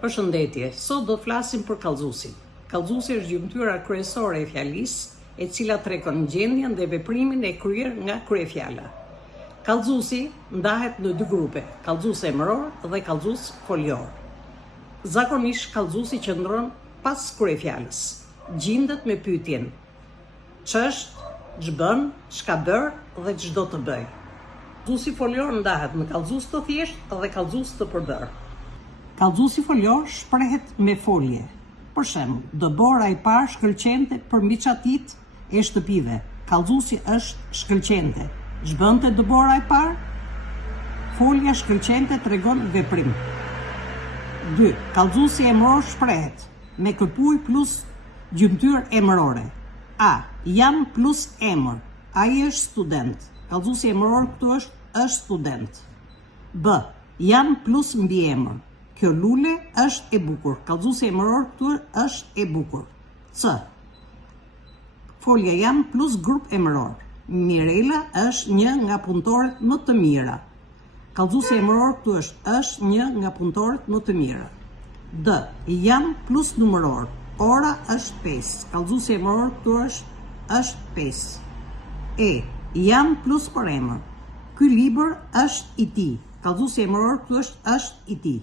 Përshëndetje, sot do të flasim për kallëzuesin. Kallëzuesi është gjymtyra kryesore e fjalisë, e cila tregon gjendjen dhe veprimin e kryer nga kryefjala. Kallëzuesi ndahet në dy grupe, kallëzues emëror dhe kallëzues folior. Zakonisht kallëzuesi qëndron pas kryefjalës. Gjendet me pyetjen: ç'është, ç'bën, ç'ka bër dhe ç'do të bëj. Kallëzuesi folior ndahet në kallëzues të thjeshtë dhe kallëzues të përbërë. Kallëzuesi folior shprehet me folje. Për shembull, dëbora e parë shkëlqente për miçatit e shtëpive. Kallëzuesi është shkëlqente. Ç'bënte dëbora e parë? Folja shkëlqente tregon veprim. 2. Kallëzuesi emëror shprehet me këpuj plus gjymtyrë emërore. A. Jam plus emër. Ai është student. Kallëzuesi emëror këtu është student. B. Jam plus mbiemër. Kjo lule është e bukur. Kallëzuesi emëror këtu është e bukur. C. Folja jam plus grup emëror. Mirela është një nga punëtorët më të mira. Kallëzuesi emëror këtu është një nga punëtorët më të mira. D. Jam plus numëror. Ora është 5. Kallëzuesi emëror këtu është 5. E. Jam plus përemër. Ky libër është i tij. Kallëzuesi emëror këtu është i tij.